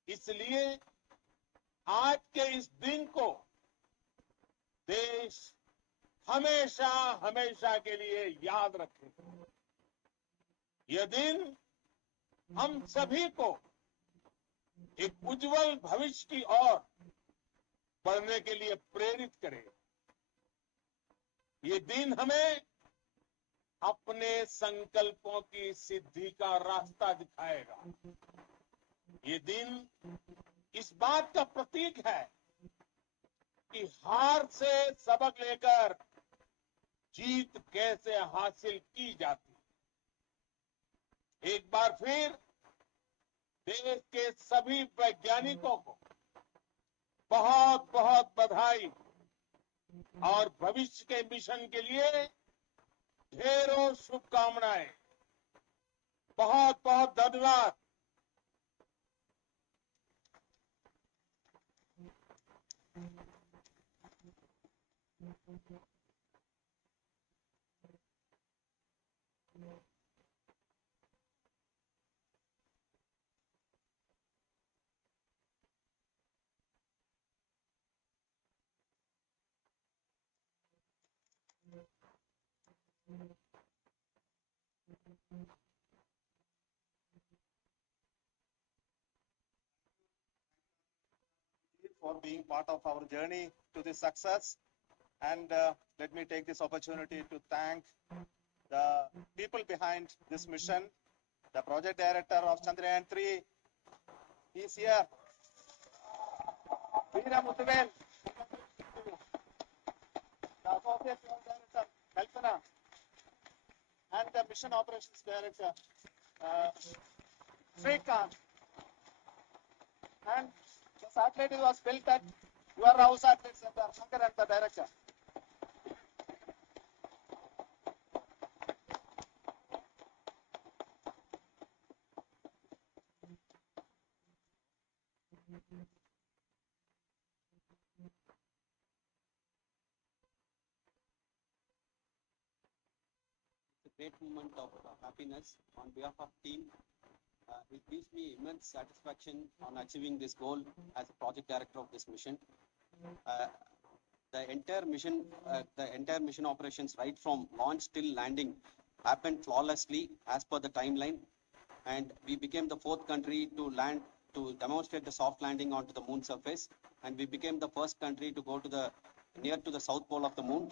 इसलिए आज के इस दिन को देश हमेशा हमेशा के लिए याद रखे। यह दिन हम सभी को एक उज्जवल भविष्य की ओर बढ़ने के लिए प्रेरित करे। ये दिन हमें अपने संकल्पों की सिद्धि का रास्ता दिखाएगा। ये दिन इस बात का प्रतीक है कि हार से सबक लेकर जीत कैसे हासिल की जाती। एक बार फिर देश के सभी वैज्ञानिकों को बहुत बहुत बधाई और भविष्य के मिशन के लिए ढेरों शुभकामनाएं। बहुत बहुत धन्यवाद। For being part of our journey to this success. And let me take this opportunity to thank the people behind this mission. The project director of Chandrayaan 3 is here. Veera Muthuvel. The associate project director, Kalpana. And the mission operations director, Flipkart. And the satellite was built at your house satellite center, Chandrayaan, the director. Great moment of happiness on behalf of team. It gives me immense satisfaction on achieving this goal as a project director of this mission. The entire mission operations right from launch till landing happened flawlessly as per the timeline, and we became the 4th country to land to demonstrate the soft landing onto the moon surface, and we became the first country to go to the near to the south pole of the moon.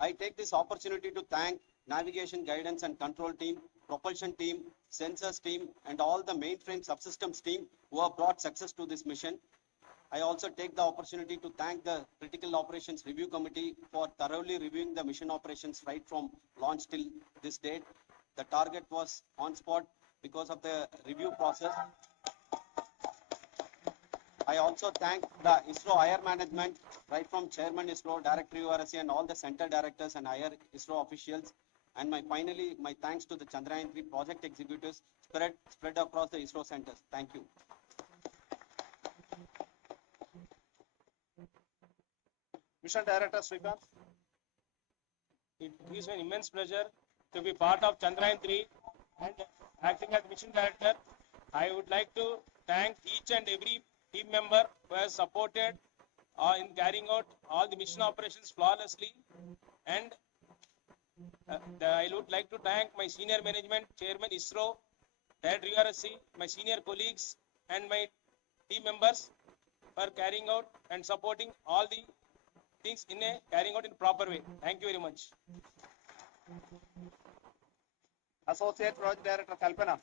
I take this opportunity to thank navigation, guidance and control team, propulsion team, sensors team, and all the mainframe subsystems team who have brought success to this mission. I also take the opportunity to thank the Critical Operations Review Committee for thoroughly reviewing the mission operations right from launch till this date. The target was on spot because of the review process. I also thank the ISRO higher management, right from Chairman ISRO, Director URSC, and all the center directors and higher ISRO officials. And finally, my thanks to the Chandrayaan 3 project executives spread across the ISRO centers. Thank you. Mission Director Srikanth. It gives me an immense pleasure to be part of Chandrayaan 3 and acting as mission director. I would like to thank each and every team member who has supported in carrying out all the mission operations flawlessly. And I would like to thank my senior management, Chairman ISRO, Director URSC, my senior colleagues and my team members for carrying out and supporting all the things carrying out in proper way. Thank you very much. Associate Project Director Kalpana.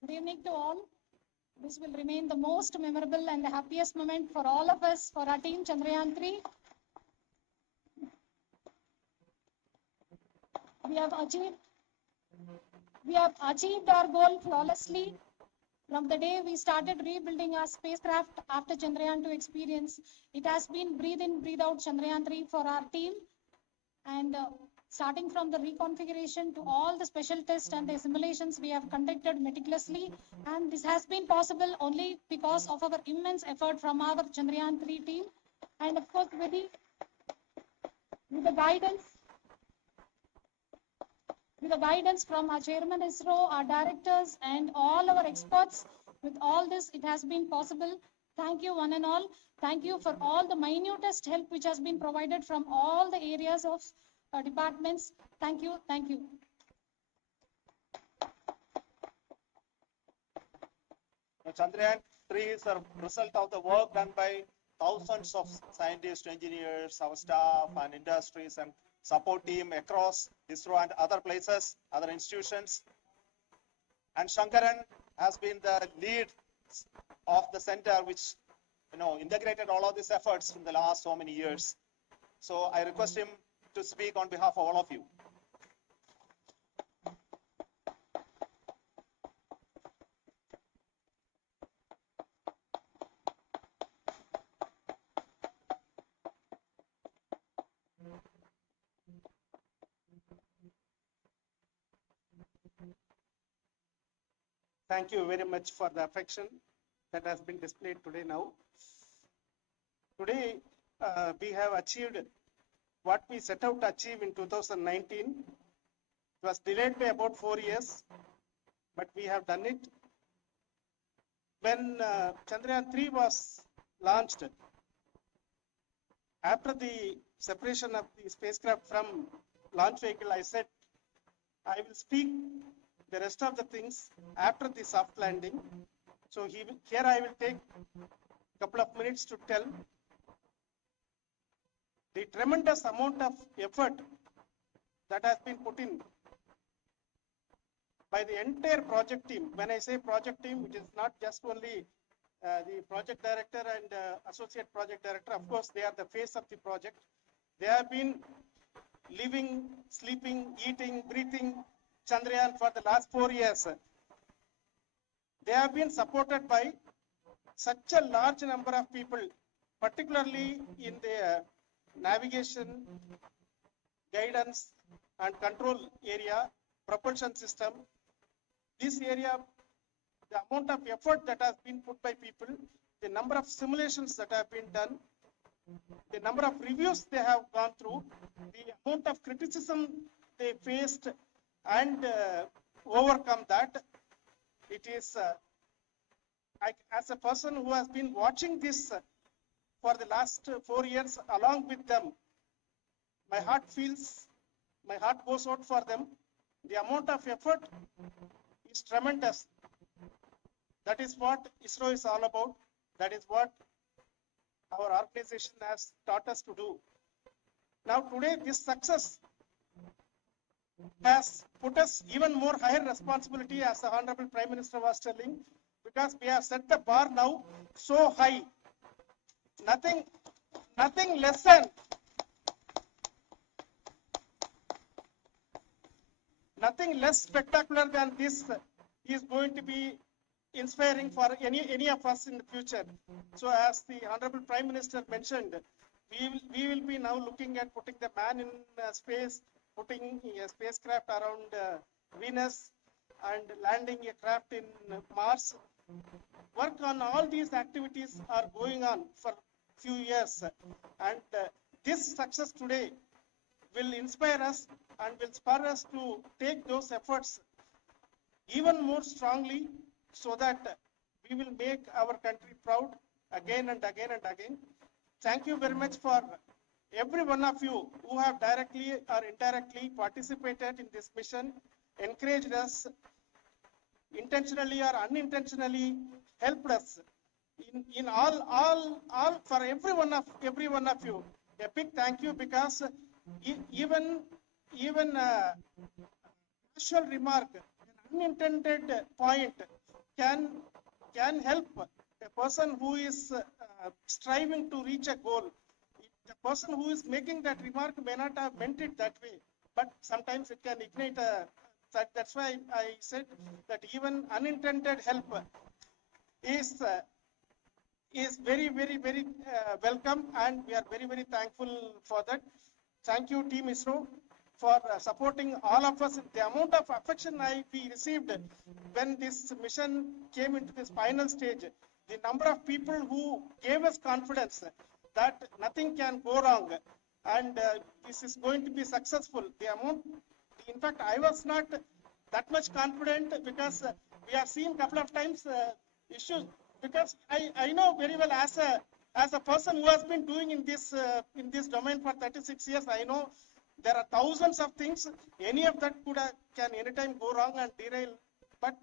Good evening to all. This will remain the most memorable and the happiest moment for all of us, for our team Chandrayaan 3. We have achieved our goal flawlessly. From the day we started rebuilding our spacecraft after Chandrayaan 2 experience, it has been breathe in, breathe out Chandrayaan 3 for our team. And starting from the reconfiguration to all the special tests and the simulations we have conducted meticulously. And this has been possible only because of our immense effort from our Chandrayaan 3 team. And of course, with the guidance from our Chairman ISRO, our directors, and all our experts. With all this, it has been possible. Thank you, one and all. Thank you for all the minutest help which has been provided from all the areas of departments. Thank you. Thank you. Chandrayaan 3 is a result of the work done by thousands of scientists, engineers, our staff and industries and support team across ISRO and other places, other institutions. And Shankaran has been the lead of the center which integrated all of these efforts in the last so many years. So I request him to speak on behalf of all of you. Thank you very much for the affection that has been displayed today now. Today, we have achieved what we set out to achieve in 2019. It was delayed by about 4 years. but we have done it. When Chandrayaan 3 was launched, after the separation of the spacecraft from launch vehicle, I said I will speak the rest of the things after the soft landing. So here I will take a couple of minutes to tell the tremendous amount of effort that has been put in by the entire project team. When I say project team, it is not just only the project director and associate project director. Of course, they are the face of the project. They have been living, sleeping, eating, breathing Chandrayaan for the last 4 years. They have been supported by such a large number of people, particularly in the navigation, guidance and control area, propulsion system. This area, the amount of effort that has been put by people, the number of simulations that have been done, the number of reviews they have gone through, the amount of criticism they faced and overcome that. It is, as a person who has been watching this for the last 4 years along with them, my heart goes out for them. The amount of effort is tremendous. That is what ISRO is all about. That is what our organization has taught us to do. Now today this success has put us even more higher responsibility, as the Honorable Prime Minister was telling, because we have set the bar now so high. Nothing less than nothing less spectacular than this is going to be inspiring for any of us in the future. So as the Honorable Prime Minister mentioned, we will be now looking at putting the man in space, putting a spacecraft around Venus and landing a craft in Mars. Work on all these activities are going on for few years, and this success today will inspire us and will spur us to take those efforts even more strongly, so that we will make our country proud again and again and again. Thank you very much for every one of you who have directly or indirectly participated in this mission, encouraged us, intentionally or unintentionally helped us in all for every one of you. A big thank you, because even casual remark, an unintended point can help a person who is striving to reach a goal. The person who is making that remark may not have meant it that way, but sometimes it can ignite that's why I said that even unintended help is very, very, very welcome, and we are very, very thankful for that. Thank you, Team ISRO, for supporting all of us. The amount of affection we received when this mission came into this final stage, the number of people who gave us confidence that nothing can go wrong and this is going to be successful. The amount, in fact, I was not that much confident, because we have seen a couple of times issues. Because I know very well, as a person who has been doing in this domain for 36 years, I know there are thousands of things. Any of that can anytime go wrong and derail. But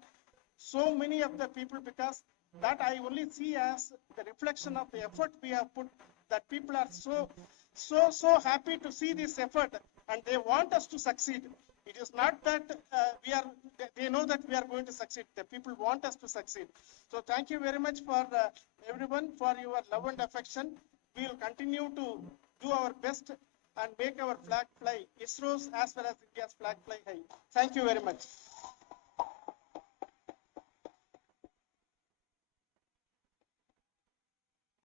so many of the people, because that I only see as the reflection of the effort we have put, that people are so happy to see this effort and they want us to succeed. It is not that they know that we are going to succeed. The people want us to succeed. So thank you very much for everyone for your love and affection. We will continue to do our best and make our flag fly, ISRO's as well as India's flag fly high. Thank you very much.